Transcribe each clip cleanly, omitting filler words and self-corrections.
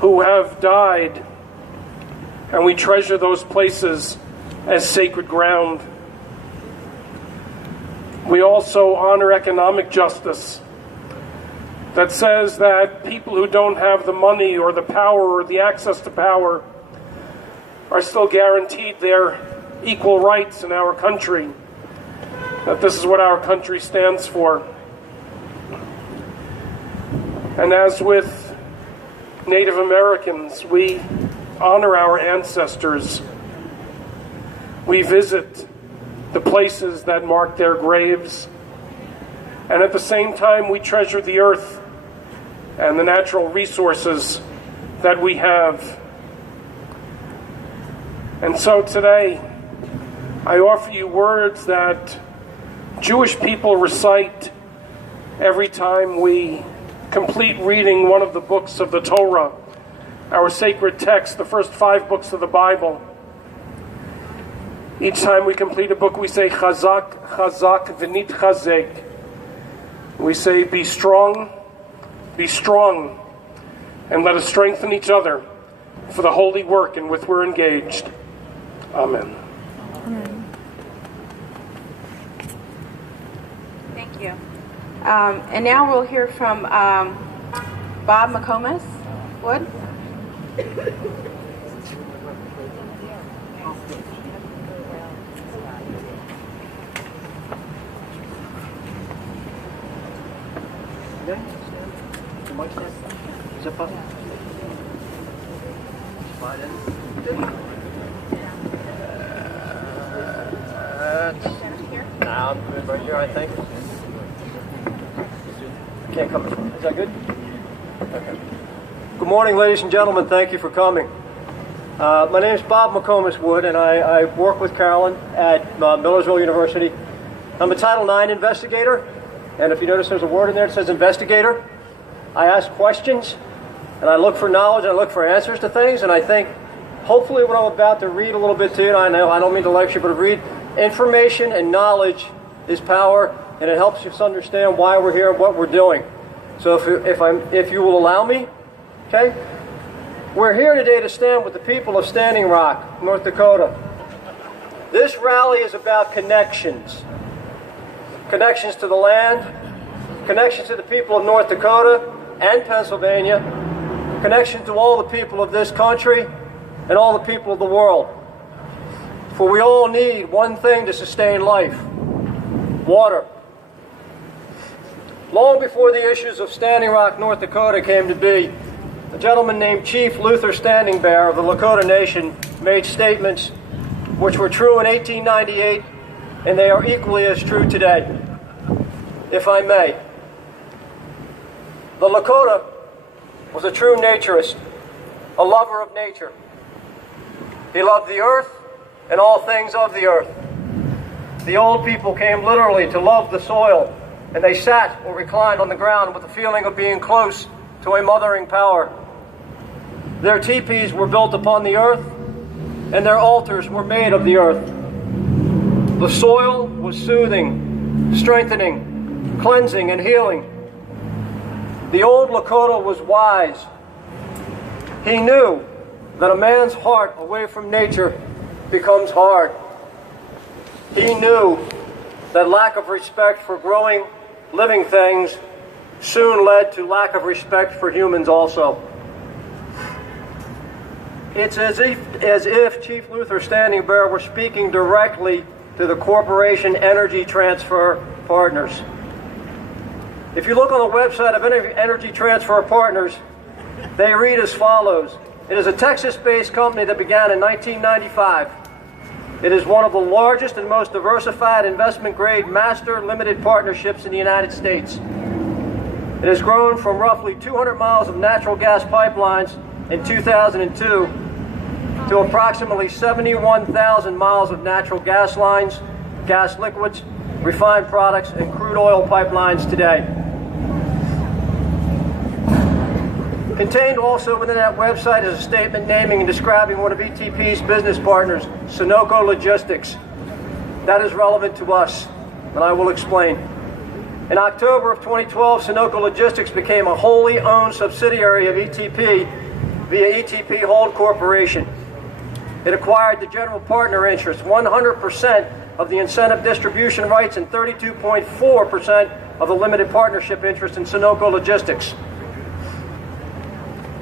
who have died, and we treasure those places as sacred ground. We also honor economic justice that says that people who don't have the money or the power or the access to power are still guaranteed their equal rights in our country, that this is what our country stands for. And as with Native Americans, we honor our ancestors. We visit the places that mark their graves, and at the same time we treasure the earth and the natural resources that we have. And so today I offer you words that Jewish people recite every time we complete reading one of the books of the Torah, our sacred text, the first 5 books of the Bible. Each time we complete a book, we say, Chazak, Chazak, V'nit Chazek. We say, be strong, and let us strengthen each other for the holy work in which we're engaged. Amen. Amen. Thank you. And now we'll hear from Bob McComas. Wood? I'm good right here, I think. Can't come. Is that good? Okay. Good morning, ladies and gentlemen. Thank you for coming. My name is Bob McComas Wood, and I work with Carolyn at Millersville University. I'm a Title IX investigator, and if you notice there's a word in there that says investigator. I ask questions, and I look for knowledge, and I look for answers to things, and I think hopefully what I'm about to read a little bit to you, I know I don't mean to lecture, but to read information and knowledge is power, and it helps us understand why we're here and what we're doing. So if you will allow me, okay? We're here today to stand with the people of Standing Rock, North Dakota. This rally is about connections. Connections to the land, connections to the people of North Dakota and Pennsylvania, connection to all the people of this country and all the people of the world. For we all need one thing to sustain life: water. Long before the issues of Standing Rock, North Dakota came to be, a gentleman named Chief Luther Standing Bear of the Lakota Nation made statements which were true in 1898, and they are equally as true today. If I may, the Lakota was a true naturist, a lover of nature. He loved the earth and all things of the earth. The old people came literally to love the soil, and they sat or reclined on the ground with the feeling of being close to a mothering power. Their teepees were built upon the earth, and their altars were made of the earth. The soil was soothing, strengthening, cleansing, and healing. The old Lakota was wise. He knew that a man's heart away from nature becomes hard. He knew that lack of respect for growing, living things soon led to lack of respect for humans also. It's as if Chief Luther Standing Bear were speaking directly to the corporation Energy Transfer Partners. If you look on the website of Energy Transfer Partners, they read as follows. It is a Texas-based company that began in 1995. It is one of the largest and most diversified investment-grade master limited partnerships in the United States. It has grown from roughly 200 miles of natural gas pipelines in 2002 to approximately 71,000 miles of natural gas lines, gas liquids, refined products, and crude oil pipelines today. Contained also within that website is a statement naming and describing one of ETP's business partners, Sunoco Logistics. That is relevant to us, and I will explain. In October of 2012, Sunoco Logistics became a wholly owned subsidiary of ETP via ETP Hold Corporation. It acquired the general partner interest, 100% of the incentive distribution rights, and 32.4% of the limited partnership interest in Sunoco Logistics.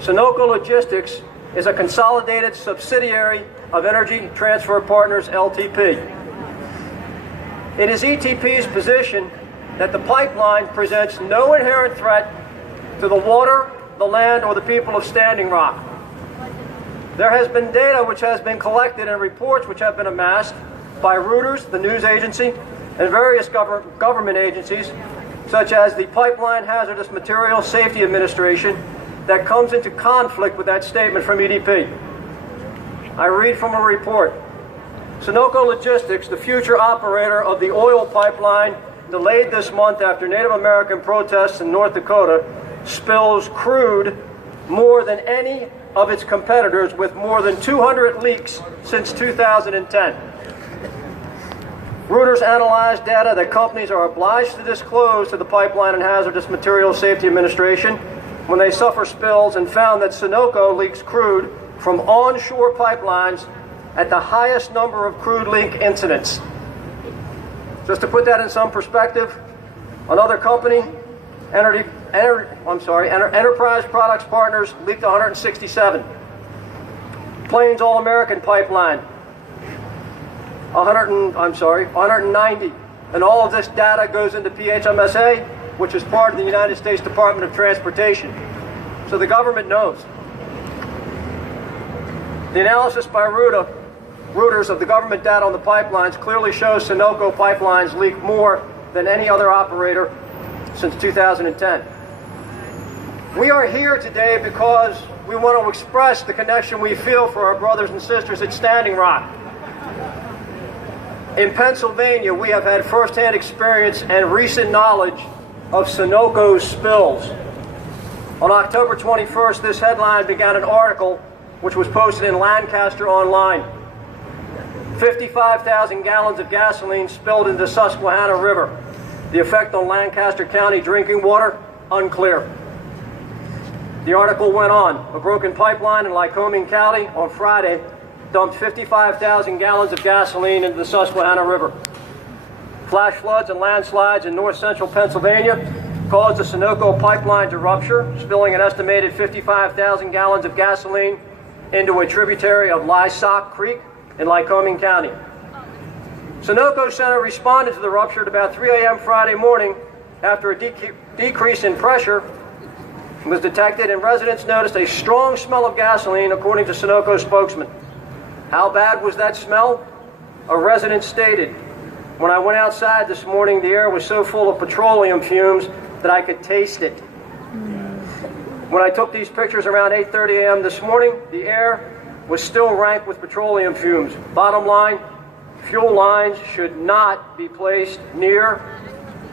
Sunoco Logistics is a consolidated subsidiary of Energy Transfer Partners, LTP. It is ETP's position that the pipeline presents no inherent threat to the water, the land, or the people of Standing Rock. There has been data which has been collected and reports which have been amassed by Reuters, the news agency, and various government agencies, such as the Pipeline Hazardous Materials Safety Administration, that comes into conflict with that statement from EDP. I read from a report. Sunoco Logistics, the future operator of the oil pipeline delayed this month after Native American protests in North Dakota, spills crude more than any of its competitors, with more than 200 leaks since 2010. Reuters analyzed data that companies are obliged to disclose to the Pipeline and Hazardous Materials Safety Administration when they suffer spills, and found that Sunoco leaks crude from onshore pipelines at the highest number of crude leak incidents. Just to put that in some perspective, another company, Enterprise Products Partners, leaked 167. Plains All American Pipeline, 190. And all of this data goes into PHMSA, which is part of the United States Department of Transportation. So the government knows. The analysis by Reuters of the government data on the pipelines clearly shows Sunoco pipelines leak more than any other operator since 2010. We are here today because we want to express the connection we feel for our brothers and sisters at Standing Rock. In Pennsylvania, we have had firsthand experience and recent knowledge of Sunoco's spills. On October 21st, this headline began an article which was posted in Lancaster Online. 55,000 gallons of gasoline spilled into the Susquehanna River. The effect on Lancaster County drinking water, unclear. The article went on. A broken pipeline in Lycoming County on Friday dumped 55,000 gallons of gasoline into the Susquehanna River. Flash floods and landslides in north-central Pennsylvania caused the Sunoco pipeline to rupture, spilling an estimated 55,000 gallons of gasoline into a tributary of Lysock Creek in Lycoming County. Sunoco Center responded to the rupture at about 3 a.m. Friday morning after a decrease in pressure was detected, and residents noticed a strong smell of gasoline, according to Sunoco spokesman. How bad was that smell? A resident stated, "When I went outside this morning, the air was so full of petroleum fumes that I could taste it. When I took these pictures around 8:30 a.m. this morning, the air was still rank with petroleum fumes. Bottom line, fuel lines should not be placed near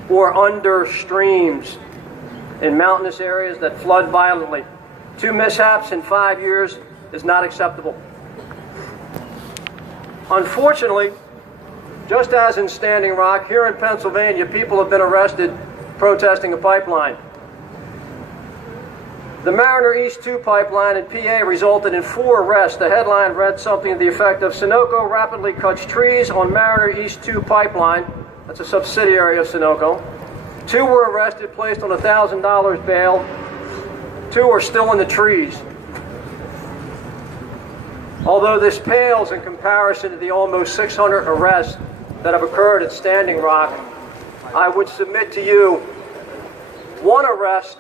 or under streams in mountainous areas that flood violently. 2 mishaps in 5 years is not acceptable." Unfortunately, just as in Standing Rock, here in Pennsylvania, people have been arrested protesting a pipeline. The Mariner East 2 pipeline in PA resulted in 4 arrests. The headline read something to the effect of, "Sunoco rapidly cuts trees on Mariner East 2 pipeline." That's a subsidiary of Sunoco. 2 were arrested, placed on $1,000 bail. 2 are still in the trees. Although this pales in comparison to the almost 600 arrests that have occurred at Standing Rock, I would submit to you one arrest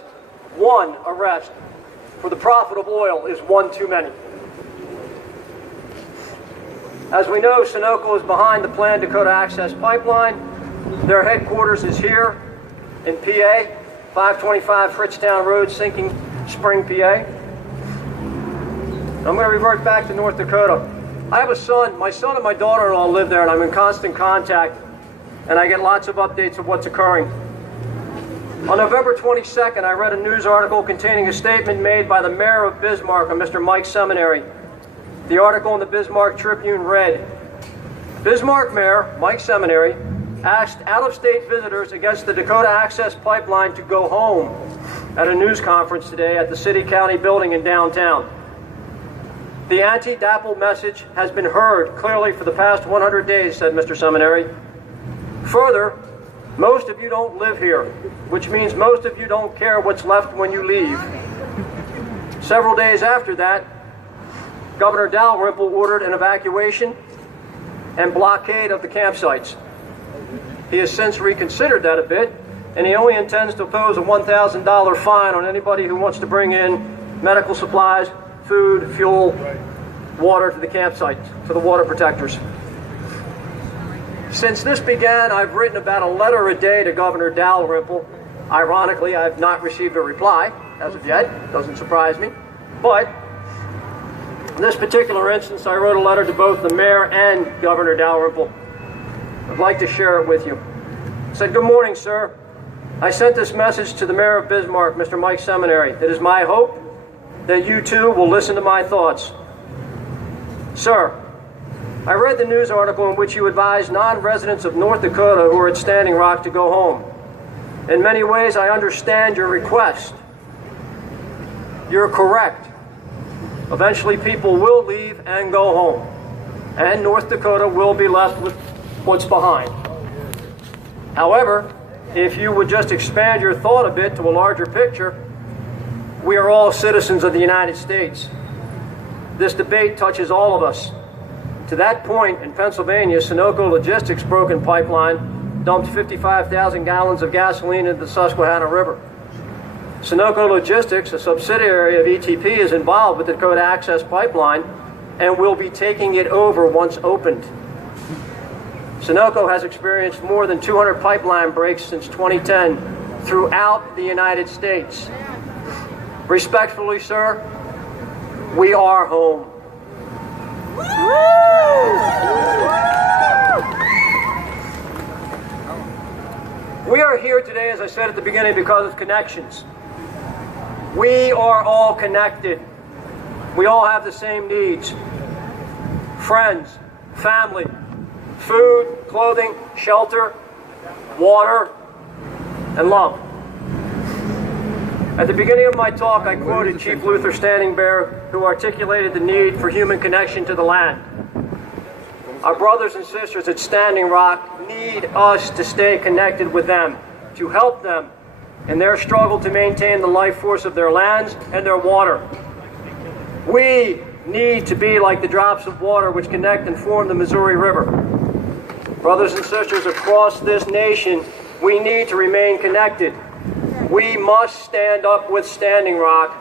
for the profit of oil is one too many. As we know, Sunoco is behind the planned Dakota Access Pipeline. Their headquarters is here in PA, 525 Fritztown Road, Sinking Spring, PA. I'm going to revert back to North Dakota. I have a son. My son and my daughter-in-law live there, and I'm in constant contact, and I get lots of updates of what's occurring. On November 22nd, I read a news article containing a statement made by the mayor of Bismarck, a Mr. Mike Seminary. The article in the Bismarck Tribune read, "Bismarck Mayor Mike Seminary asked out-of-state visitors against the Dakota Access Pipeline to go home" at a news conference today at the City County building in downtown. The anti-DAPL message has been heard clearly for the past 100 days, said Mr. Seminary. Further, most of you don't live here, which means most of you don't care what's left when you leave. Several days after that, Governor Dalrymple ordered an evacuation and blockade of the campsites. He has since reconsidered that a bit, and he only intends to impose a $1,000 fine on anybody who wants to bring in medical supplies, food, fuel, water to the campsites, to the water protectors. Since this began, I've written about a letter a day to Governor Dalrymple. Ironically, I've not received a reply as of yet. Doesn't surprise me. But in this particular instance, I wrote a letter to both the mayor and Governor Dalrymple. I'd like to share it with you. It said, "Good morning, sir. I sent this message to the mayor of Bismarck, Mr. Mike Seminary. It is my hope that you too will listen to my thoughts. Sir, I read the news article in which you advised non-residents of North Dakota who are at Standing Rock to go home. In many ways, I understand your request. You're correct. Eventually, people will leave and go home, and North Dakota will be left with what's behind. However, if you would just expand your thought a bit to a larger picture, we are all citizens of the United States. This debate touches all of us. To that point, in Pennsylvania, Sunoco Logistics' broken pipeline dumped 55,000 gallons of gasoline into the Susquehanna River. Sunoco Logistics, a subsidiary of ETP, is involved with the Dakota Access Pipeline and will be taking it over once opened. Sunoco has experienced more than 200 pipeline breaks since 2010 throughout the United States. Respectfully, sir, we are home. We are here today, as I said at the beginning, because of connections. We are all connected. We all have the same needs. Friends, family, food, clothing, shelter, water, and love. At the beginning of my talk, I quoted Chief Luther Standing Bear, who articulated the need for human connection to the land. Our brothers and sisters at Standing Rock need us to stay connected with them, to help them in their struggle to maintain the life force of their lands and their water. We need to be like the drops of water which connect and form the Missouri River. Brothers and sisters across this nation, we need to remain connected. We must stand up with Standing Rock.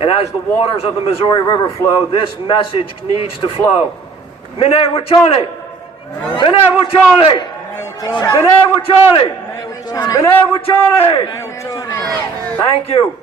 And as the waters of the Missouri River flow, this message needs to flow. Mene Wachoni! Mene Wachoni! Mene Wachoni! Mene Wachoni! Thank you.